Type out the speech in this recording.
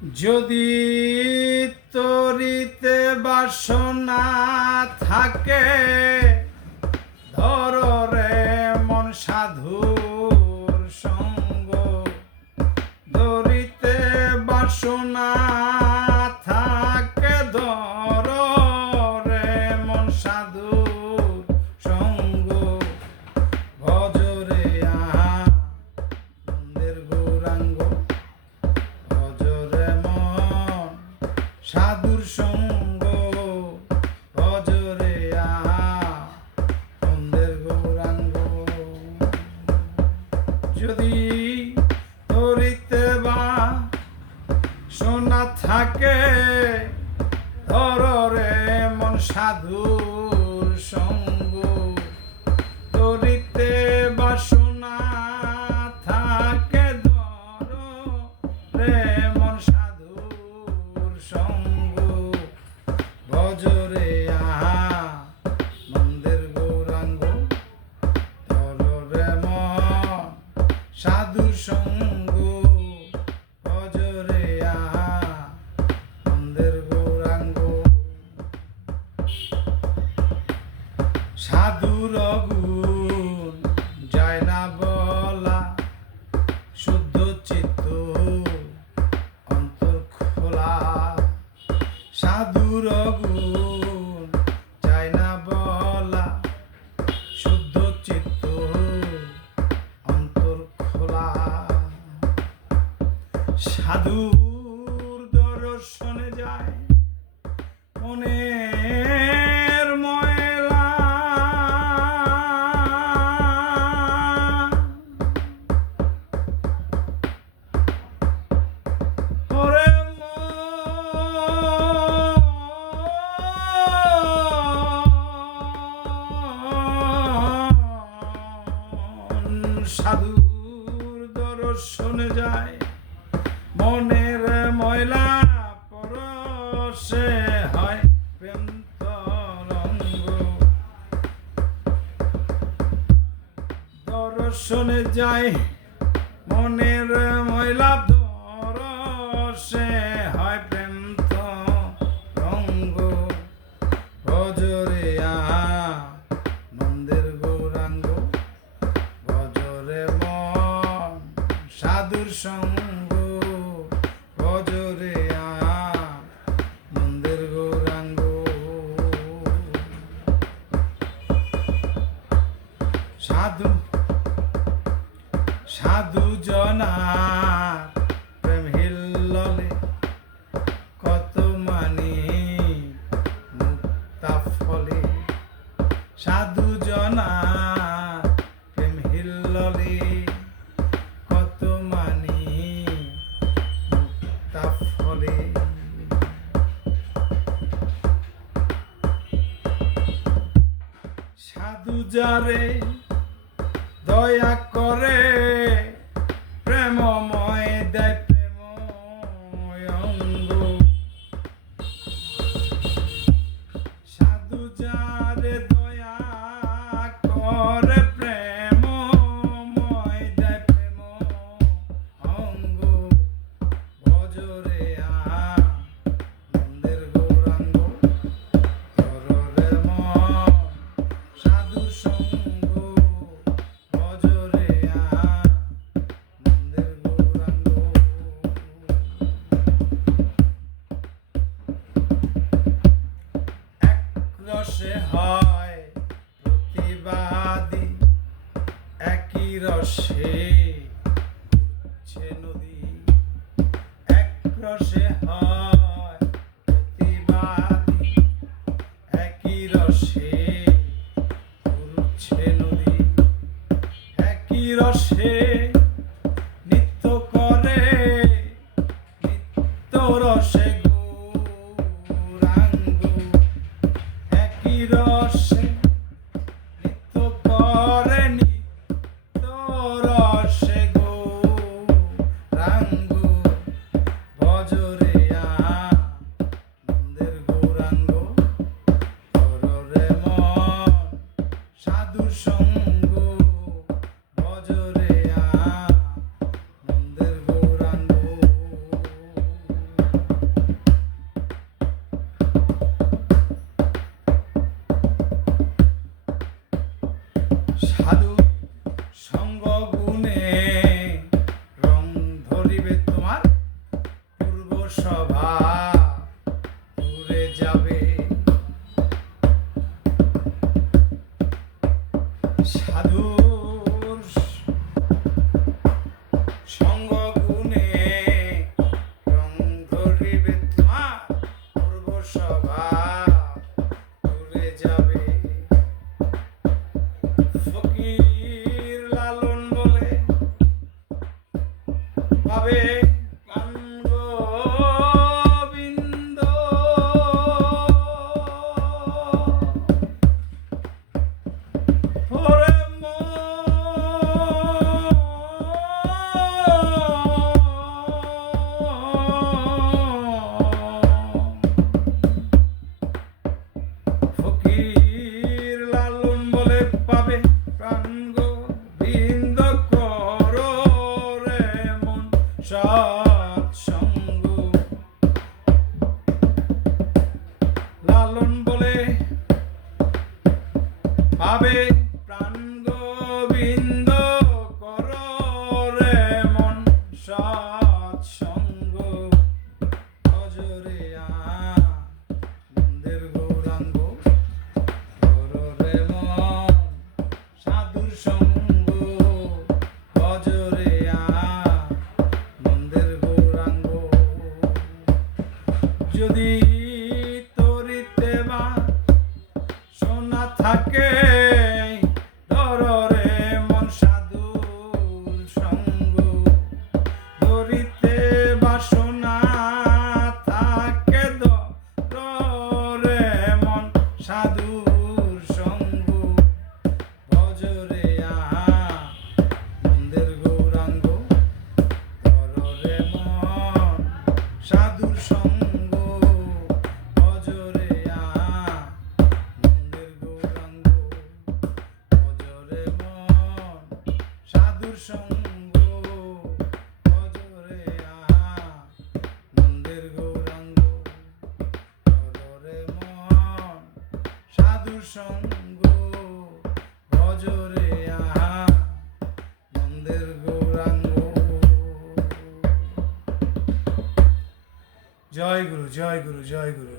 যদি তরিতে বাসনা থাকে, ধর রে মন সাধুর সঙ্গ। ধরিতে বাসনা থাকে, ধর রে মন সাধুর সঙ্গ। ভজরে আনন্দের গৌরাঙ্গ, ভজরে মন সাধুর সঙ্গ। ভজরে আনন্দের গৌরাঙ্গ। যদি ধরিতে বাসনা থাকে, ধর রে মন সাধুর সঙ্গ। ধরিতে বাসনা থাকে, ধর রে মন সাধুর সঙ্গ। ভজরে আনন্দের গৌরাঙ্গ, ধর রে মন সাধুর সঙ্গ। ভজরে আনন্দের গৌরাঙ্গ। সাধুর গুণ যায় না বলা, শুদ্ধ চিত্ত অন্তর খোলা। সাধুর গুণ যায় না বলা, শুদ্ধ চিত্ত অন্তর খোলা। সাধুর দর্শনে যায় মনের ময়লা। ওরে মন সাধুর দর্শনে যায় মনের ময়লা। পরশে হয় প্রেম তরঙ্গ। দর্শনে যায় মনের ময়লা, পরশে হয় প্রেম তরঙ্গ। ভজরে আনন্দের গৌরাঙ্গ, ভজরে মন সাধুর সঙ্গ। ভজরে আনন্দের গৌরাঙ্গ। সাধু সাধু জনার প্রেম হিল্ললে, কত মানি মুক্তা ফলে। সাধু জনার প্রেম হিল্ললে, কত মানি মুক্তা ফলে। সাধু যারে দয়া করে, প্রেমময় দেয় প্রেমময় অঙ্গ। সাধু যারে দয়া করে, প্রেমময় দেয় প্রেম অঙ্গ। ভজরে আনন্দের গৌরাঙ্গ, ধর রে মন সাধুর সঙ্গ। ভজরে আনন্দের গৌরাঙ্গ। এক রসে হয় প্রতিবাদী, একই রসে ঘুরছে নদী। এক রসে হয় প্রতিবাদী, একই রসে ঘুরছে নদী। একই রসে নিত্য করে, নিত্য রসে গৌরাঙ্গ। একই রসে নিত্য করে, নিত্য সভা দূরে যাবে, সাধুর সঙ্গ গুণে রং ধরিবে তোমার পূর্ব সভা দূরে যাবে। ফকির লালন বলে পাবে গোবিন্দ, ওরে ফকির লালন বলে পাবে প্রাণ গোবিন্দ, করো রে মন সৎসঙ্গ। লালন বলে পাবে প্রাণ গোবিন্দ, করো রে মন সৎসঙ্গ। ভজরে আনন্দের গৌরাঙ্গ, করো রে মন সাধুর সঙ্গ। ভজরে আনন্দের গৌরাঙ্গ, যদি তরিতে বা সোনা থাকে, ধর রে মন সাধুর সঙ্গ। তরিতে বা সোনা থাকে, ধর রে মন সাধুর সঙ্গ। ভজরে আনন্দের গৌরাঙ্গ, ধর রে মন সাধুর সঙ্গ। ভজরে আনন্দের গৌরাঙ্গ, ভজরে মন সাধুর সঙ্গ। ভজরে আনন্দের গৌরাঙ্গ, ভজরে মন সাধুর সঙ্গ। ভজরে আনন্দের গৌরাঙ্গ। জয় গুরু, জয় গুরু, জয় গুরু।